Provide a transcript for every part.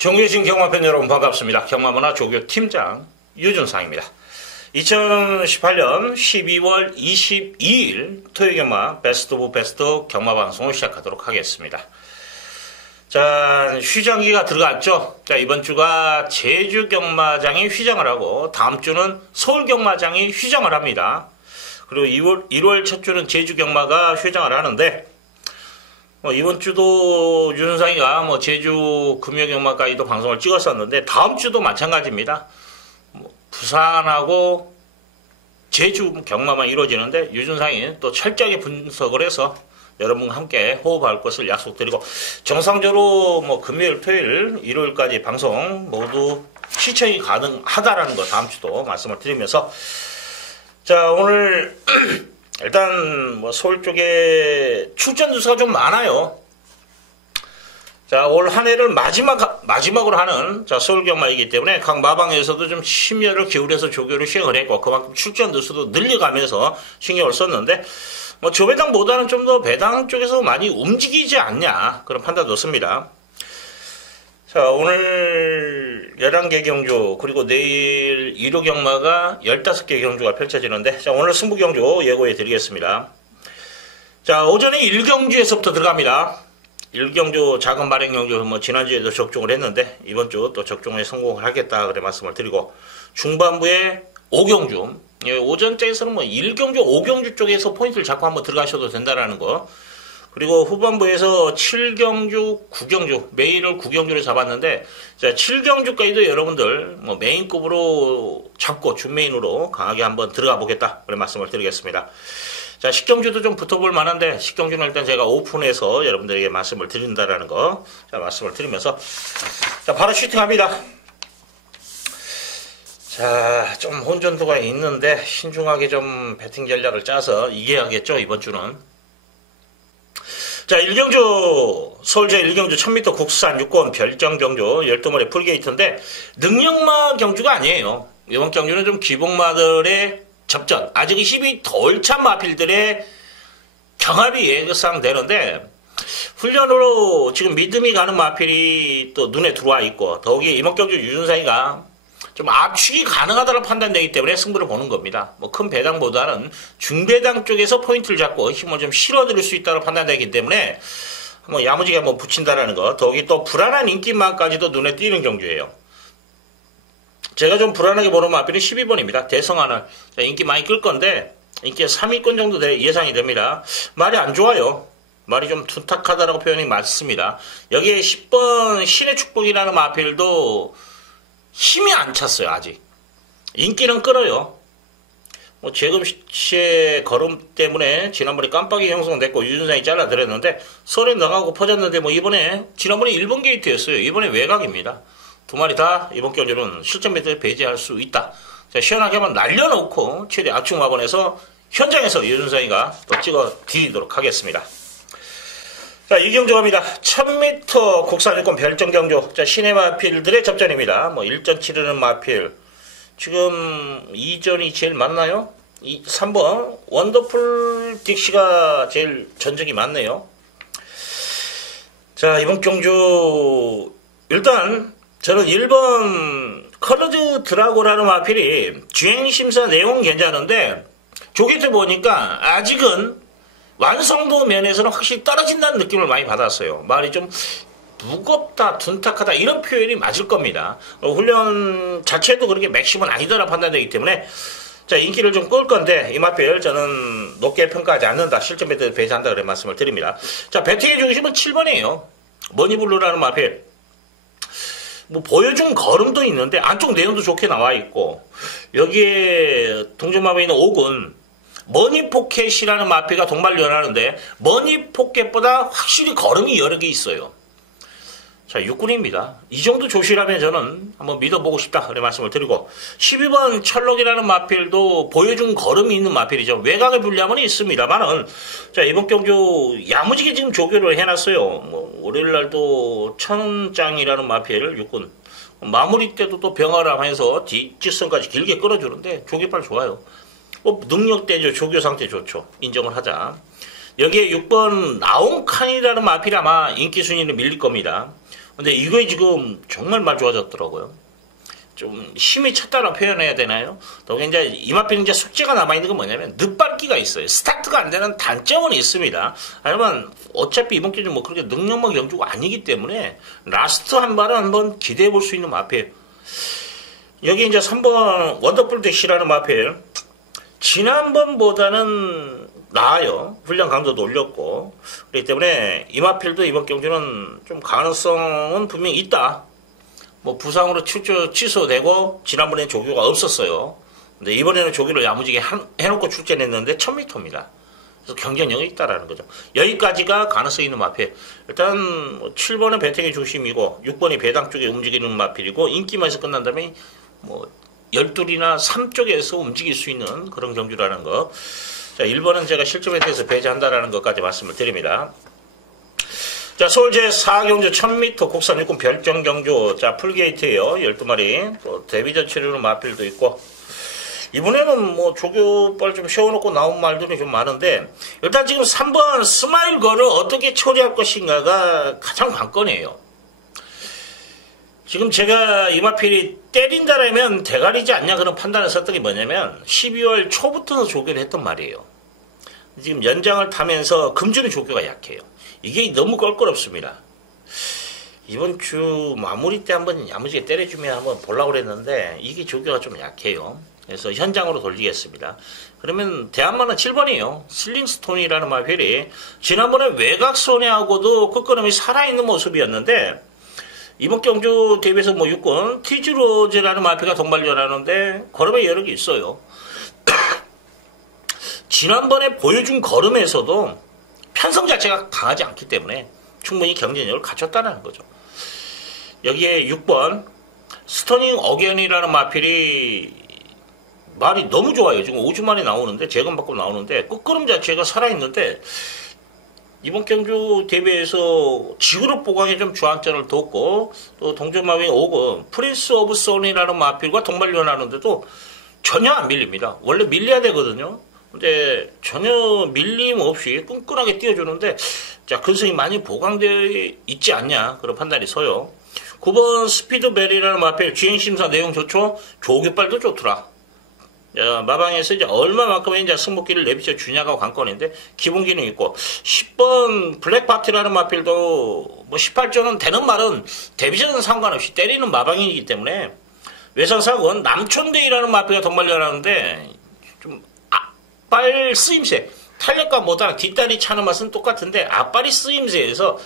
정규신 경마팬 여러분 반갑습니다. 경마문화 조교팀장 유준상입니다. 2018년 12월 22일 토요경마 베스트 오브 베스트 경마방송을 시작하도록 하겠습니다. 자, 휘정기가 들어갔죠. 자, 이번 주가 제주 경마장이 휘정을 하고 다음 주는 서울 경마장이 휘정을 합니다. 그리고 1월 첫 주는 제주 경마가 휘정을 하는데 이번 주도 유준상이가 제주 금요경마까지도 방송을 찍었었는데 다음 주도 마찬가지입니다. 부산하고 제주 경마만 이루어지는데 유준상이 또 철저하게 분석을 해서 여러분과 함께 호흡할 것을 약속드리고 정상적으로 금요일, 토요일, 일요일까지 방송 모두 시청이 가능하다라는 거 다음 주도 말씀을 드리면서 자, 오늘 일단 서울 쪽에 출전 두수가 좀 많아요. 자, 올 한 해를 마지막으로 하는 서울 경마이기 때문에 각 마방에서도 좀 심혈을 기울여서 조교를 시행을 했고 그만큼 출전 두수도 늘려가면서 신경을 썼는데 조배당보다는 좀 더 배당 쪽에서 많이 움직이지 않냐 그런 판단도 씁니다. 자, 오늘 11개 경주 그리고 내일 1호 경마가 15개 경주가 펼쳐지는데 자, 오늘 승부 경주 예고해 드리겠습니다. 자, 오전에 1경주에서부터 들어갑니다. 1경주 작은 발행 경주 지난주에도 적중을 했는데 이번 주 또 적중에 성공을 하겠다 그래 말씀을 드리고 중반부에 5경주 오전장에서는 1경주 5경주 쪽에서 포인트를 잡고 한번 들어가셔도 된다라는 거 그리고 후반부에서 7경주, 9경주, 메인을 9경주를 잡았는데, 자, 7경주까지도 여러분들, 메인급으로 잡고, 준메인으로 강하게 한번 들어가 보겠다. 그런 말씀을 드리겠습니다. 자, 10경주도 좀 붙어볼 만한데, 10경주는 일단 제가 오픈해서 여러분들에게 말씀을 드린다라는 거, 자, 말씀을 드리면서, 자, 바로 슈팅합니다. 자, 좀 혼전도가 있는데, 신중하게 좀 배팅 전략을 짜서 이겨야겠죠, 이번 주는. 자, 1경주, 서울제 1경주 1000m 국산 6권 별정경주 12마리 풀게이트인데 능력마 경주가 아니에요. 이번 경주는 좀 기복마들의 접전, 아직 힘이 덜 찬 마필들의 경합이 예상되는데 훈련으로 지금 믿음이 가는 마필이 또 눈에 들어와 있고 더욱이 이번 경주 유준상이가 좀 압축이 가능하다는 판단되기 때문에 승부를 보는 겁니다. 큰 배당보다는 중배당 쪽에서 포인트를 잡고 힘을 좀 실어드릴 수 있다는 판단되기 때문에 야무지게 한번 붙인다라는 거. 더욱이 또 불안한 인기만까지도 눈에 띄는 경주예요. 제가 좀 불안하게 보는 마필은 12번입니다. 대성하늘. 인기 많이 끌 건데 인기 3위권 정도 예상이 됩니다. 말이 안 좋아요. 말이 좀 둔탁하다라고 표현이 맞습니다. 여기에 10번 신의 축복이라는 마필도 힘이 안 찼어요, 아직. 인기는 끌어요. 재금씨의 걸음 때문에 지난번에 깜빡이 형성됐고 유준상이 잘라드렸는데 설에 나가고 퍼졌는데 이번에 지난번에 1번 게이트였어요. 이번에 외곽입니다. 두 마리 다 이번 경주는 실전 매트를 배제할 수 있다. 자, 시원하게 한번 날려놓고 최대 압축 마번에서 현장에서 유준상이가 또 찍어 드리도록 하겠습니다. 자, 이 경주 갑니다. 1000m 국산 6권 별정 경주. 자, 시내 마필들의 접전입니다. 1전 치르는 마필. 지금 2전이 제일 많나요? 3번. 원더풀 딕시가 제일 전적이 많네요. 자, 이번 경주. 일단, 저는 1번 컬러즈 드라고라는 마필이 주행심사 내용은 괜찮은데, 조개트 보니까 아직은 완성도 면에서는 확실히 떨어진다는 느낌을 많이 받았어요. 말이 좀 무겁다, 둔탁하다 이런 표현이 맞을 겁니다. 훈련 자체도 그렇게 맥심은 아니더라 판단되기 때문에 자, 인기를 좀 끌 건데 이 마필 저는 높게 평가하지 않는다. 실전 배트 배제한다 그런 말씀을 드립니다. 자, 배팅의 중심은 7번이에요. 머니블루라는 마필. 보여준 걸음도 있는데 안쪽 내용도 좋게 나와 있고 여기에 동전마법에 있는 옥은 머니포켓이라는 마필가 동반을 하는데 머니포켓보다 확실히 걸음이 여러 개 있어요. 자, 육군입니다. 이 정도 조시라면 저는 한번 믿어보고 싶다 그런 말씀을 드리고 12번 철록이라는 마필도 보여준 걸음이 있는 마필이죠. 외곽을 분리하면 있습니다만은 자, 이번 경주 야무지게 지금 조교를 해놨어요. 월요일날도 천장이라는 마필 육군 마무리 때도 또 병화랑 해서 뒷직선까지 길게 끌어주는데 조개빨 좋아요. 능력대죠. 조교 상태 좋죠. 인정을 하자. 여기에 6번 나온칸이라는 마필이 아마 인기 순위는 밀릴 겁니다. 근데 이거에 지금 정말 말 좋아졌더라고요. 좀 힘이 찼다고 표현해야 되나요? 또 이제 이마필 이제 숙제가 남아있는 건 뭐냐면 늦밟기가 있어요. 스타트가 안 되는 단점은 있습니다. 하지만 어차피 이번 기준 뭐 그렇게 능력만 경주가 아니기 때문에 라스트 한 발은 한번 기대해 볼 수 있는 마필. 여기 이제 3번 원더풀 덱시라는 마필. 지난번보다는 나아요. 훈련 강도도 올렸고. 그렇기 때문에 이마필도 이번 경주는 좀 가능성은 분명히 있다. 뭐 부상으로 취소되고 지난번에는 조교가 없었어요. 근데 이번에는 조교를 야무지게 해놓고 출전을 했는데 1000m입니다. 그래서 경쟁력이 있다라는 거죠. 여기까지가 가능성이 있는 마필. 일단 7번은 배택의 중심이고 6번이 배당 쪽에 움직이는 마필이고 인기만에서 끝난 다음에 뭐 12이나 3쪽에서 움직일 수 있는 그런 경주라는 거. 자, 1번은 제가 실점에 대해서 배제한다라는 것까지 말씀을 드립니다. 자, 서울 제4경주 1000m 국산 육군 별정 경주. 자, 풀게이트에요. 12마리. 또 데뷔전 치르는 마필도 있고. 이번에는 뭐 조교빨 좀 세워놓고 나온 말들이 좀 많은데, 일단 지금 3번 스마일 걸을 어떻게 처리할 것인가가 가장 관건이에요. 지금 제가 이 마필이 때린다라면 대가리지 않냐 그런 판단을 썼던 게 뭐냐면 12월 초부터 조교를 했던 말이에요. 지금 연장을 타면서 금주는 조교가 약해요. 이게 너무 껄끄럽습니다. 이번 주 마무리 때 한번 야무지게 때려주면 한번 보려고 그랬는데 이게 조교가 좀 약해요. 그래서 현장으로 돌리겠습니다. 그러면 대한마는 7번이에요. 슬링스톤이라는 마필이 지난번에 외곽손해하고도 끝걸음이 살아있는 모습이었는데 이번 경주 대비해서 뭐 6권 티즈로즈라는 마필가 동반전하는데 걸음의 여력이 있어요. 지난번에 보여준 걸음에서도 편성 자체가 강하지 않기 때문에 충분히 경쟁력을 갖췄다는 거죠. 여기에 6번 스터닝 어게인이라는 마필이 말이 너무 좋아요. 지금 5주 만에 나오는데 재검받고 나오는데 끝걸음 자체가 살아있는데 이번 경주 대회에서 지그룹 보강에 좀 주안점을 뒀고 또 동전마윙 5권 프린스 오브 소니라는 마필과 동반련하는데도 전혀 안 밀립니다. 원래 밀려야 되거든요. 근데 전혀 밀림 없이 끈끈하게 띄워주는데 자 근성이 많이 보강되어 있지 않냐 그런 판단이 서요. 9번 스피드벨이라는 마필 주행심사 내용 좋죠. 조교빨도 좋더라. 마방에서 이제 얼마만큼의 이제 승복기를 내비쳐 주냐가 관건인데 기본 기능이 있고 10번 블랙파티라는 마필도 뭐 18조는 되는 말은 데뷔전은 상관없이 때리는 마방이기 때문에 외상사건 남촌대이라는 마필가 동반련하는데 좀 앞발 쓰임새 탄력감 못하나 뒷다리 차는 맛은 똑같은데 앞발이 쓰임새에서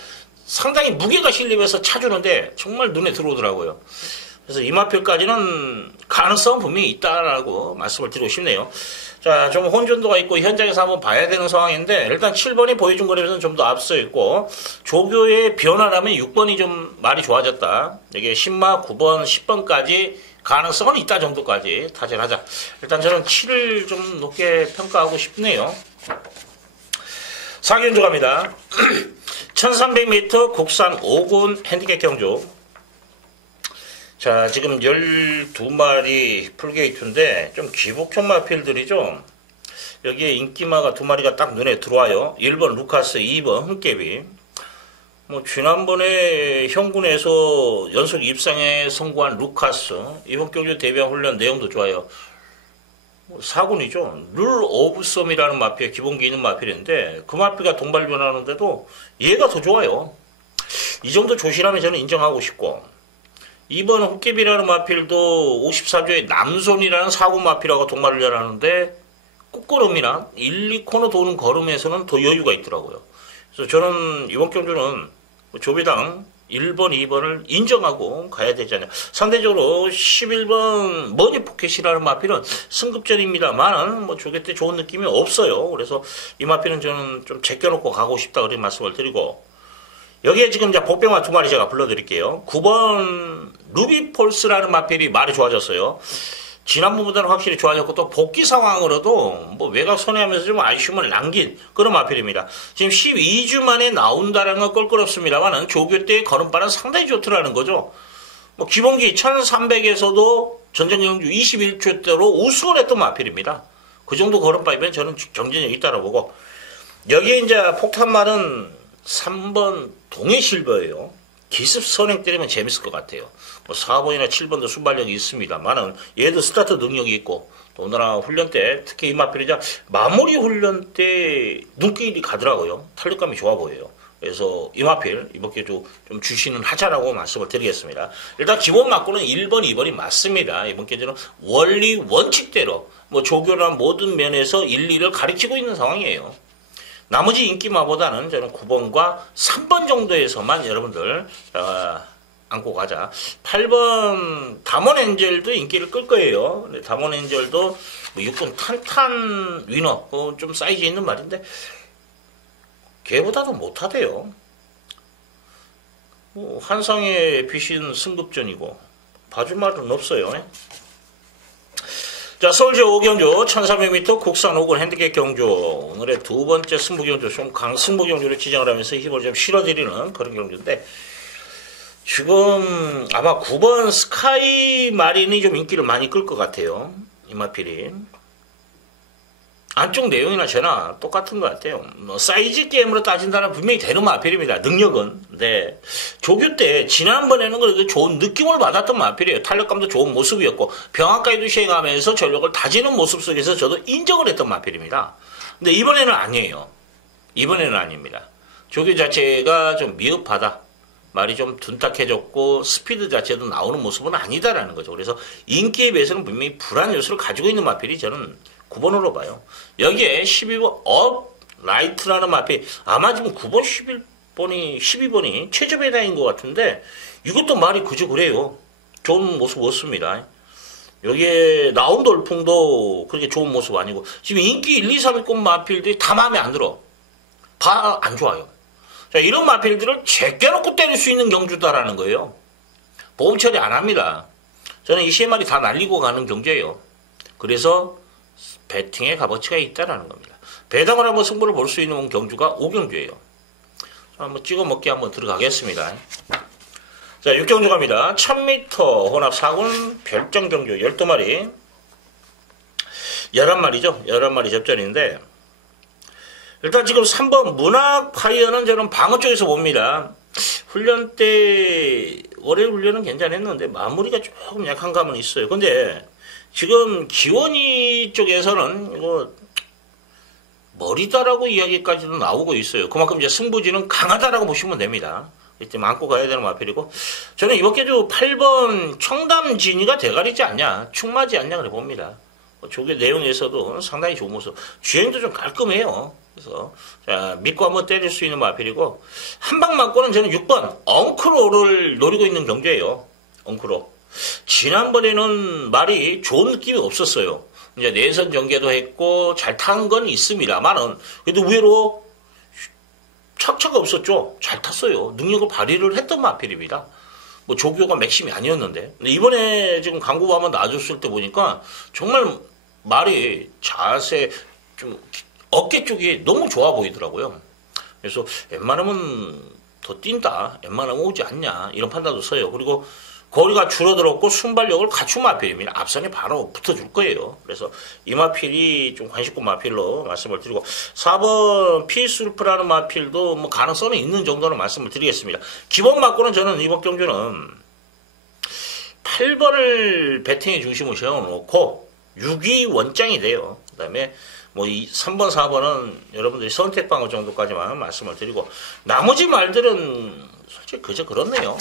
상당히 무게가 실리면서 차주는데 정말 눈에 들어오더라고요. 그래서 이 마필까지는 가능성은 분명히 있다라고 말씀을 드리고 싶네요. 자, 좀 혼전도가 있고 현장에서 한번 봐야 되는 상황인데 일단 7번이 보여준 거에서는 좀 더 앞서 있고 조교의 변화라면 6번이 좀 말이 좋아졌다. 여기 10마 9번 10번까지 가능성은 있다 정도까지 타진하자. 일단 저는 7을 좀 높게 평가하고 싶네요. 4경주 갑니다. 1300m 국산 5군 핸디캡 경주. 자, 지금 12마리 풀게이트인데 좀 기복형 마필들이죠. 여기에 인기마가 2마리가 딱 눈에 들어와요. 1번 루카스, 2번 흥깨비. 뭐 지난번에 형군에서 연속 입상에 성공한 루카스, 이번 경주 데뷔한 훈련 내용도 좋아요. 4군이죠. 룰 오브 썸이라는 마필, 기본기 있는 마필인데 그 마필가 동발변하는데도 얘가 더 좋아요. 이 정도 조실하면 저는 인정하고 싶고 2번 헛개비라는 마필도 54조의 남손이라는 4군 마필하고 동반을 하는데 끝걸음이나 1, 2코너 도는 걸음에서는 더 여유가 있더라고요. 그래서 저는 이번 경주는 조배당 1번, 2번을 인정하고 가야 되잖아요. 상대적으로 11번 머니포켓이라는 마필은 승급전입니다만 뭐 조개 때 좋은 느낌이 없어요. 그래서 이 마필은 저는 좀 제껴놓고 가고 싶다 그런 말씀을 드리고 여기에 지금 이제 복병화 2마리 제가 불러드릴게요. 9번 루비폴스라는 마필이 말이 좋아졌어요. 지난번보다는 확실히 좋아졌고 또 복귀 상황으로도 뭐 외곽 손해하면서 좀 아쉬움을 남긴 그런 마필입니다. 지금 12주 만에 나온다는 건 껄끄럽습니다만 조교 때의 걸음발은 상당히 좋더라는 거죠. 뭐 기본기 1300에서도 전쟁경주 21초대로 우승을 했던 마필입니다. 그 정도 걸음발이면 저는 경쟁력이 있다고 보고 여기에 이제 폭탄말은 3번 동해실버예요. 기습 선행 때리면 재밌을 것 같아요. 뭐 4번이나 7번도 순발력이 있습니다만은 얘도 스타트 능력이 있고 더군다나 훈련 때 특히 이마필이자 마무리 훈련 때 눈길이 가더라고요. 탄력감이 좋아 보여요. 그래서 이마필 이번 기회도 좀 주시는 하자라고 말씀을 드리겠습니다. 일단 기본 맞고는 1번, 2번이 맞습니다. 이번 기회는 원리 원칙대로 뭐 조교나 모든 면에서 일리를 가르치고 있는 상황이에요. 나머지 인기마보다는 저는 9번과 3번 정도에서만 여러분들 안고 가자. 8번 담원 엔젤도 인기를 끌 거예요. 담원 엔젤도 뭐 6번 탄탄 위너 좀 사이즈 있는 말인데 걔보다도 못하대요. 환상의 빛인 승급전이고 봐줄 말은 없어요. 자, 서울시 5경주 1300m 국산 5군 핸디캡 경주 오늘의 두 번째 승부경주 좀 강승부경주로 지정을 하면서 힘을 좀 실어드리는 그런 경주인데 지금 아마 9번 스카이 마린이 좀 인기를 많이 끌 것 같아요. 이마필이 안쪽 내용이나 저나 똑같은 것 같아요. 뭐 사이즈 게임으로 따진다면 분명히 되는 마필입니다. 능력은. 네. 조교 때 지난번에는 그래도 좋은 느낌을 받았던 마필이에요. 탄력감도 좋은 모습이었고 병합까지도 시행하면서 전력을 다지는 모습 속에서 저도 인정을 했던 마필입니다. 근데 이번에는 아니에요. 이번에는 아닙니다. 조교 자체가 좀 미흡하다. 말이 좀 둔탁해졌고 스피드 자체도 나오는 모습은 아니다라는 거죠. 그래서 인기에 비해서는 분명히 불안 요소를 가지고 있는 마필이 저는 9번으로 봐요. 여기에 12번 업 라이트라는 마필 아마 지금 9번 12번이 최저 배당인 것 같은데 이것도 말이 그저 그래요. 좋은 모습 없습니다. 여기에 나온 돌풍도 그렇게 좋은 모습 아니고 지금 인기 1, 2, 3위권 마필들이 다 마음에 안 들어. 다 안 좋아요. 자, 이런 마필들을 제껴놓고 때릴 수 있는 경주다라는 거예요. 보험 처리 안 합니다. 저는 이 세 마리 다 날리고 가는 경주예요. 그래서 배팅의 값어치가 있다라는 겁니다. 배당을 한번 승부를 볼 수 있는 경주가 5경주예요. 한번 찍어 먹기 한번 들어가겠습니다. 자, 6경주 갑니다. 1000m 혼합 4군 별정 경주 12마리. 11마리죠. 11마리 접전인데 일단 지금 3번 문학 파이어는 저는 방어 쪽에서 봅니다. 훈련 때 월요일 훈련은 괜찮았는데 마무리가 조금 약한 감은 있어요. 근데 지금 기원이 쪽에서는 이거 머리다라고 이야기까지도 나오고 있어요. 그만큼 이제 승부지는 강하다라고 보시면 됩니다. 이때 안고 가야 되는 마필이고 저는 이번 기회도 8번 청담진이가 대가리지 않냐 충마지 않냐 그래 봅니다. 조개 내용에서도 상당히 좋은 모습 주행도 좀 깔끔해요. 그래서 자, 믿고 한번 때릴 수 있는 마필이고 한 방 맞고는 저는 6번 엉크로를 노리고 있는 경주예요. 엉크로 지난번에는 말이 좋은 느낌이 없었어요. 이제 내선 전개도 했고 잘 탄 건 있습니다만은 그래도 의외로 착차가 없었죠. 잘 탔어요. 능력을 발휘를 했던 마필입니다. 뭐 조교가 맥심이 아니었는데 근데 이번에 지금 강구 한번 놔줬을 때 보니까 정말 말이 자세 좀 어깨 쪽이 너무 좋아 보이더라고요. 그래서 웬만하면 더 뛴다, 웬만하면 오지 않냐 이런 판단도 서요. 그리고 거리가 줄어들었고 순발력을 갖춘 마필입니다. 앞선에 바로 붙어줄 거예요. 그래서 이 마필이 좀 관심꾼 마필로 말씀을 드리고 4번 피술프라는 마필도 뭐 가능성이 있는 정도는 말씀을 드리겠습니다. 기본 맞고는 저는 이번 경주는 8번을 배팅의 중심을 세워놓고 6위 원장이 돼요. 그 다음에 뭐 3번, 4번은 여러분들이 선택방어 정도까지만 말씀을 드리고 나머지 말들은 솔직히 그저 그렇네요.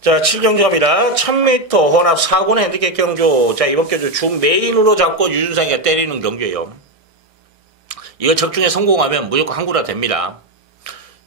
자, 7경주 갑니다. 1000m 혼합 4군 핸디캡 경주. 자, 이번 경주 주 메인으로 잡고 유준상이가 때리는 경주예요. 이거 적중에 성공하면 무조건 한구라 됩니다.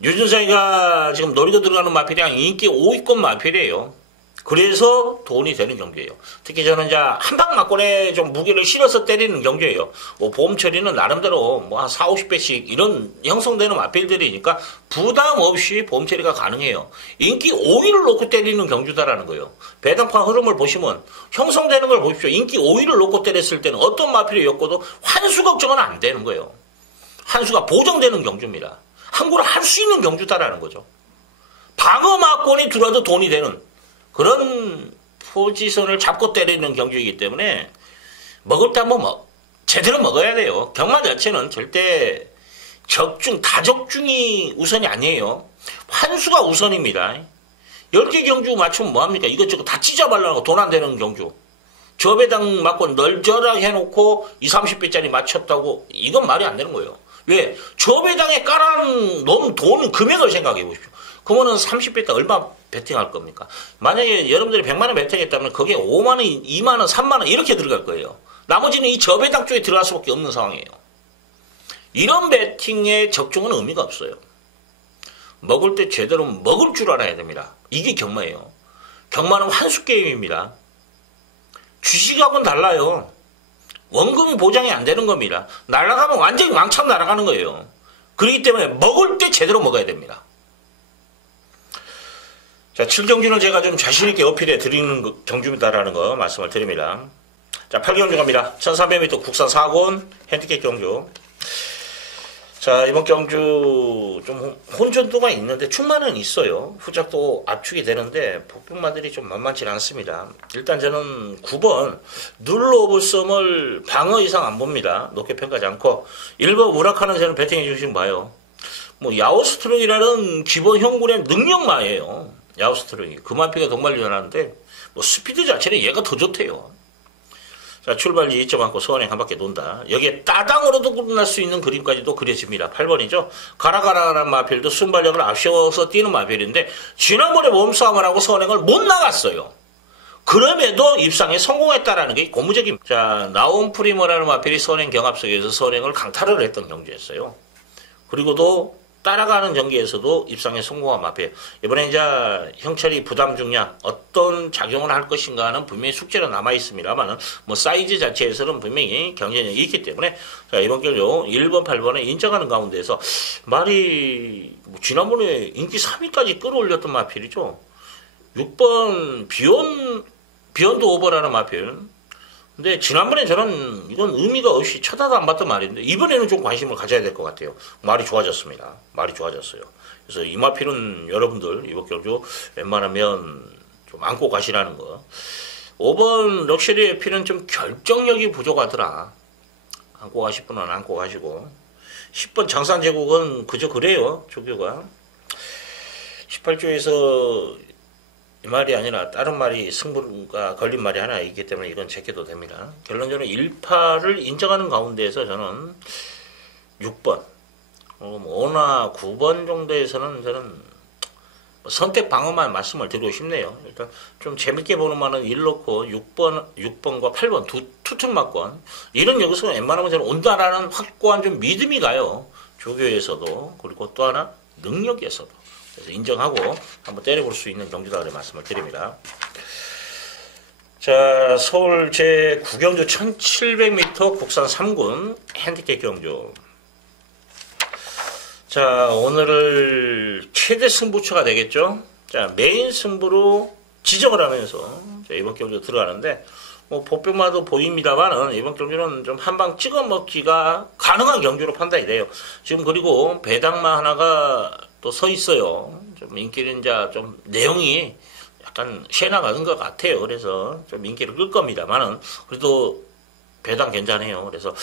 유준상이가 지금 노리고 들어가는 마필이랑 인기 5위권 마필이에요. 그래서 돈이 되는 경주예요. 특히 저는 이제 한방 맞고에 좀 무게를 실어서 때리는 경주예요. 뭐 보험 처리는 나름대로 뭐 한 4, 50배씩 이런 형성되는 마필들이니까 부담 없이 보험 처리가 가능해요. 인기 5위를 놓고 때리는 경주다라는 거예요. 배당판 흐름을 보시면 형성되는 걸 보십시오. 인기 5위를 놓고 때렸을 때는 어떤 마필이 엮어도 환수 걱정은 안 되는 거예요. 환수가 보정되는 경주입니다. 한구를 할 수 있는 경주다라는 거죠. 방어 막권이 들어도 돈이 되는 그런 포지션을 잡고 때리는 경주이기 때문에 먹을 때 한번 제대로 먹어야 돼요. 경마 자체는 절대 적중, 다적중이 우선이 아니에요. 환수가 우선입니다. 10개 경주 맞추면 뭐합니까? 이것저것 다 찢어발라놓고 돈 안 되는 경주. 저배당 맞고 널저랑 해놓고 20, 30배짜리 맞췄다고 이건 말이 안 되는 거예요. 왜? 저배당에 깔아놓은 돈 금액을 생각해 보십시오. 그러면은 30배 때 얼마 베팅할 겁니까? 만약에 여러분들이 100만 원 베팅했다면 거기에 5만 원, 2만 원, 3만 원 이렇게 들어갈 거예요. 나머지는 이 저배당 쪽에 들어갈 수밖에 없는 상황이에요. 이런 베팅에 적중은 의미가 없어요. 먹을 때 제대로 먹을 줄 알아야 됩니다. 이게 경마예요. 경마는 환수 게임입니다. 주식하고는 달라요. 원금이 보장이 안 되는 겁니다. 날아가면 완전히 왕창 날아가는 거예요. 그렇기 때문에 먹을 때 제대로 먹어야 됩니다. 자, 7경주는 제가 좀 자신있게 어필해 드리는 경주다라는 거 말씀을 드립니다. 자, 8경주 갑니다. 1300m 국산 4권 핸디캡 경주. 자, 이번 경주 좀 혼전도가 있는데 충만은 있어요. 후작도 압축이 되는데 복병마들이 좀 만만치 않습니다. 일단 저는 9번 눌러오버썸을 방어 이상 안 봅니다. 높게 평가하지 않고 1번 우라카는 저는 배팅해 주시면 봐요. 뭐 야오스트롱이라는 기본 형군의 능력마예요. 야오스트롱이 그만피가 동말리 전하는데 뭐 스피드 자체는 얘가 더 좋대요. 자, 출발지 2점 않고 서원행 한 바퀴 돈다. 여기에 따당으로도 끝날 수 있는 그림까지도 그려집니다. 8번이죠. 가라가라라는 마필도 순발력을 앞세워서 뛰는 마필인데 지난번에 몸싸움을 하고 서원행을 못 나갔어요. 그럼에도 입상에 성공했다라는 게 고무적입니다. 자, 나온 프리머라는 마필이 서원행 경합 속에서 서원행을 강타를 했던 경주였어요. 그리고도 따라가는 경기에서도 입상에 성공한 마필. 이번에 이제 형철이 부담 중량 어떤 작용을 할 것인가는 분명히 숙제로 남아 있습니다만은 뭐 사이즈 자체에서는 분명히 경쟁력이 있기 때문에 자, 이번 경주 1번, 8번에 인정하는 가운데서 말이 지난번에 인기 3위까지 끌어올렸던 마필이죠. 6번 비욘드 오버라는 마필. 근데 지난번에 저는 이건 의미가 없이 쳐다도 안 봤던 말인데 이번에는 좀 관심을 가져야 될 것 같아요. 말이 좋아졌습니다. 말이 좋아졌어요. 그래서 이 마필은 여러분들 이번 경주 웬만하면 좀 안고 가시라는 거. 5번 럭셔리 에필은 좀 결정력이 부족하더라. 안고 가실 분은 안고 가시고 10번 장산제국은 그저 그래요. 조교가 18조에서 이 말이 아니라 다른 말이 승부가 걸린 말이 하나 있기 때문에 이건 제껴도 됩니다. 결론적으로 1파를 인정하는 가운데에서 저는 6번, 5나 9번 정도에서는 저는 선택 방어만 말씀을 드리고 싶네요. 일단 좀 재밌게 보는 말은 1 넣고 6번과 8번 투특마권 이런 여기서 웬만하면 저는 온다라는 확고한 좀 믿음이 가요. 조교에서도 그리고 또 하나 능력에서도. 그래서 인정하고 한번 때려볼 수 있는 경주다 그래 말씀을 드립니다. 자, 서울 제9경주 1700m 국산 3군 핸디캡 경주. 자, 오늘을 최대 승부처가 되겠죠. 자, 메인 승부로 지정을 하면서 자, 이번 경주 들어가는데 뭐 복병마도 보입니다만은 이번 경주는 좀 한방 찍어 먹기가 가능한 경주로 판단이 돼요. 지금 그리고 배당마 하나가 또 서 있어요. 좀 인기는 이제 좀 내용이 약간 쉐나가는 것 같아요. 그래서 좀 인기를 끌 겁니다만은 그래도 배당 괜찮아요. 그래서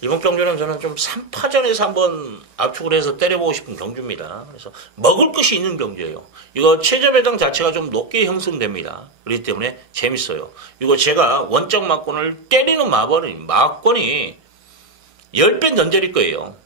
이번 경주는 저는 좀 3파전에서 한번 압축을 해서 때려보고 싶은 경주입니다. 그래서 먹을 것이 있는 경주예요. 이거 최저 배당 자체가 좀 높게 형성됩니다. 그렇기 때문에 재밌어요. 이거 제가 원적 막권을 때리는 막권이 10배 넘절일 거예요.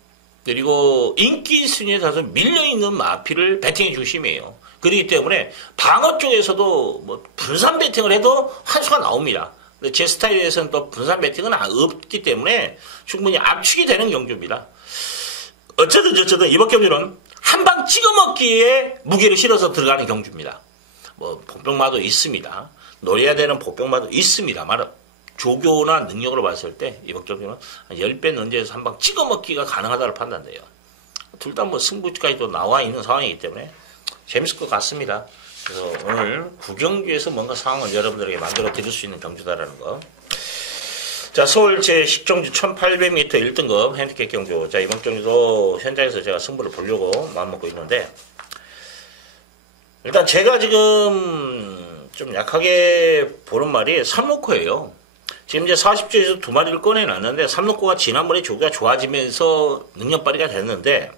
그리고 인기 순위에 따라서 밀려있는 마필을 배팅해 주심이에요. 그렇기 때문에 방어 쪽에서도 뭐 분산 배팅을 해도 한 수가 나옵니다. 제 스타일에서는 또 분산 배팅은 없기 때문에 충분히 압축이 되는 경주입니다. 어쩌든 이번 경주는 한방 찍어먹기에 무게를 실어서 들어가는 경주입니다. 뭐 복병마도 있습니다. 노려야 되는 복병마도 있습니다만 조교나 능력으로 봤을 때 이번 경주는 10배 넘겨서 한방 찍어먹기가 가능하다고 판단돼요. 둘 다 뭐 승부까지도 나와 있는 상황이기 때문에 재밌을 것 같습니다. 그래서 오늘 9경주에서 뭔가 상황을 여러분들에게 만들어 드릴 수 있는 경주다라는 거. 자, 서울 제10경주 1800m 1등급 핸디캡 경주. 자, 이번 경주도 현장에서 제가 승부를 보려고 마음먹고 있는데 일단 제가 지금 좀 약하게 보는 말이 3로코예요. 지금 이제 40조에서 2마리를 꺼내놨는데 3로코가 지난번에 조기가 좋아지면서 능력 발휘가 됐는데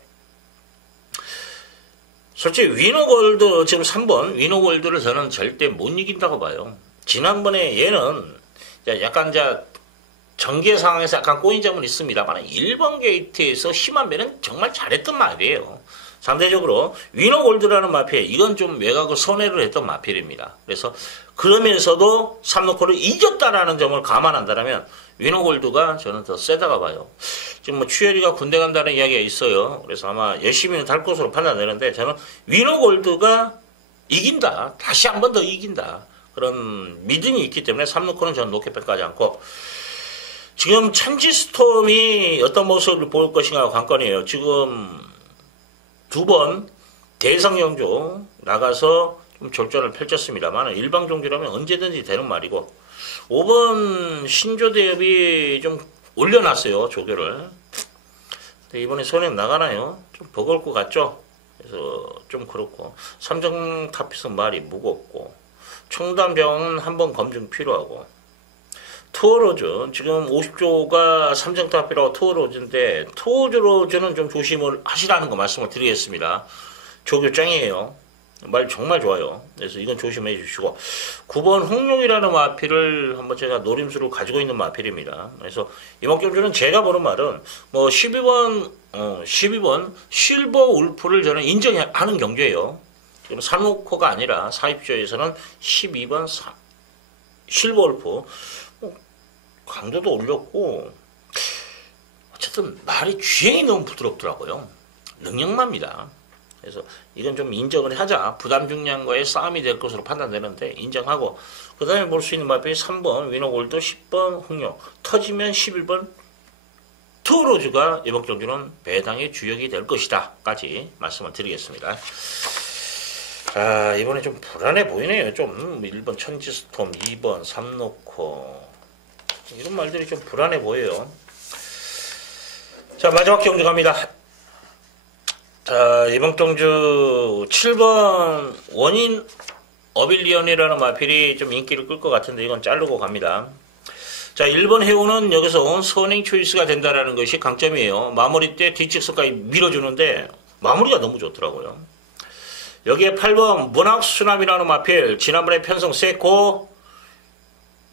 솔직히 위너골드 지금 3번 위너골드를 저는 절대 못 이긴다고 봐요. 지난번에 얘는 약간 이제 전개 상황에서 약간 꼬인 점은 있습니다만 1번 게이트에서 힘한 배는 정말 잘했던 마필이에요. 상대적으로 위너골드라는 마필 이건 좀 외곽을 선회를 했던 마필입니다. 그래서 그러면서도 3놓고를 이겼다라는 점을 감안한다면 위너골드가 저는 더 세다가 봐요. 지금 뭐 추열이가 군대 간다는 이야기가 있어요. 그래서 아마 열심히는 달 것으로 판단되는데 저는 위너골드가 이긴다. 다시 한 번 더 이긴다. 그런 믿음이 있기 때문에 3놓고는 저는 높게 평가하지 않고 지금 천지스톰이 어떤 모습을 보일 것인가 관건이에요. 지금 2번 대성영조 나가서 좀 졸전을 펼쳤습니다만 일방종주라면 언제든지 되는 말이고 5번 신조대협이 좀 올려놨어요. 조교를. 근데 이번에 선행 나가나요? 좀 버거울 것 같죠? 그래서 좀 그렇고 삼정탑에서 말이 무겁고 청담병은 한번 검증 필요하고 투어로즈 지금 50조가 삼정탑이라고 투어로즈인데 투어로즈는 좀 조심을 하시라는 거 말씀을 드리겠습니다. 조교 짱이에요. 말 정말 좋아요. 그래서 이건 조심해 주시고 9번 홍룡이라는 마필을 한번 제가 노림수로 가지고 있는 마필입니다. 그래서 이번 경주는 제가 보는 말은 뭐 12번 실버 울프를 저는 인정하는 경주예요. 지금 산호코가 아니라 사입조에서는 12번 실버 울프 강도도 올렸고 어쨌든 말이 주행이 너무 부드럽더라고요. 능력마입니다. 그래서 이건 좀 인정을 하자. 부담 중량과의 싸움이 될 것으로 판단되는데 인정하고 그 다음에 볼 수 있는 마필이 3번 위너골드 10번 홍룡 터지면 11번 투어로즈가 이번 경주는 배당의 주역이 될 것이다 까지 말씀을 드리겠습니다. 자 이번에 좀 불안해 보이네요. 좀 1번 천지스톰 2번 삼놓고 이런 말들이 좀 불안해 보여요. 자 마지막 경주 갑니다. 자 이번 경주 7번 원인 어빌리언이라는 마필이 좀 인기를 끌 것 같은데 이건 자르고 갑니다. 자 1번 해우는 여기서 선행 초이스가 된다는 것이 강점이에요. 마무리 때 뒤측선까지 밀어주는데 마무리가 너무 좋더라고요. 여기에 8번 문학수남이라는 마필 지난번에 편성 셌고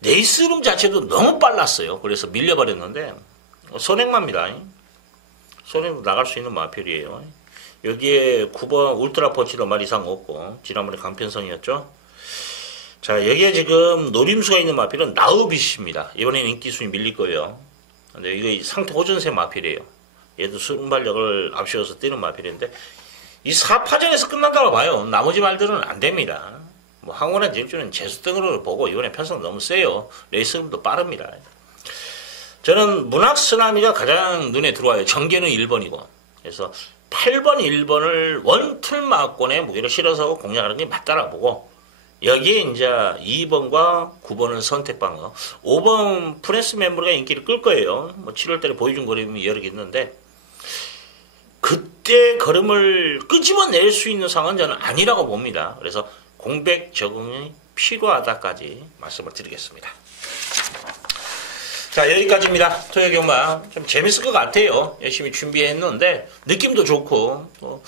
레이스룸 자체도 너무 빨랐어요. 그래서 밀려버렸는데 선행마입니다. 선행도 나갈 수 있는 마필이에요. 여기에 9번 울트라 펀치도 말 이상 없고 지난번에 강편성이었죠. 자 여기에 지금 노림수가 있는 마필은 나우빗입니다. 이번에는 인기순위 밀릴 거예요. 근데 이거 상태 호전세 마필이에요. 얘도 순발력을 앞세워서 뛰는 마필인데 이 4파전에서 끝난다고 봐요. 나머지 말들은 안 됩니다. 뭐 항원한 질주는 재수등으로 보고 이번에 편성 너무 세요. 레이스름도 빠릅니다. 저는 문학스나미가 가장 눈에 들어와요. 전개는 1번이고. 그래서 8번, 1번을 원툴마권에 무게를 실어서 공략하는 게 맞다라고 보고 여기에 이제 2번과 9번을 선택한 거 5번 프레스 멤버가 인기를 끌 거예요. 뭐 7월달에 보여준 그림이 여러 개 있는데 그때 걸음을 끄집어낼 수 있는 상황은 저는 아니라고 봅니다. 그래서 공백 적응이 필요하다까지 말씀을 드리겠습니다. 자 여기까지입니다. 토요경마 좀 재밌을 것 같아요. 열심히 준비했는데 느낌도 좋고 또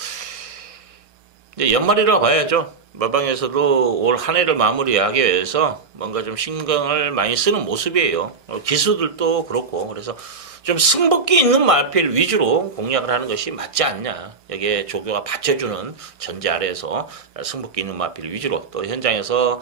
이제 연말이라 봐야죠. 마방에서도 올 한 해를 마무리하기 위해서 뭔가 좀 신경을 많이 쓰는 모습이에요. 기수들도 그렇고 그래서 좀 승복기 있는 마필 위주로 공략을 하는 것이 맞지 않냐. 여기에 조교가 받쳐주는 전제 아래에서 승복기 있는 마필 위주로 또 현장에서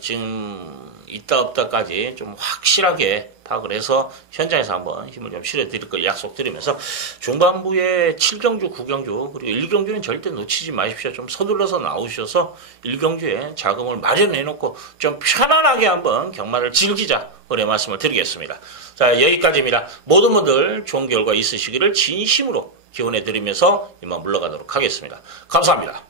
지금 있다 없다까지 좀 확실하게 파악을 해서 현장에서 한번 힘을 좀 실어드릴 걸 약속드리면서 중반부에 7경주, 9경주 그리고 1경주는 절대 놓치지 마십시오. 좀 서둘러서 나오셔서 1경주에 자금을 마련해 놓고 좀 편안하게 한번 경마를 즐기자 그래 말씀을 드리겠습니다. 자 여기까지입니다. 모든 분들 좋은 결과 있으시기를 진심으로 기원해 드리면서 이만 물러가도록 하겠습니다. 감사합니다.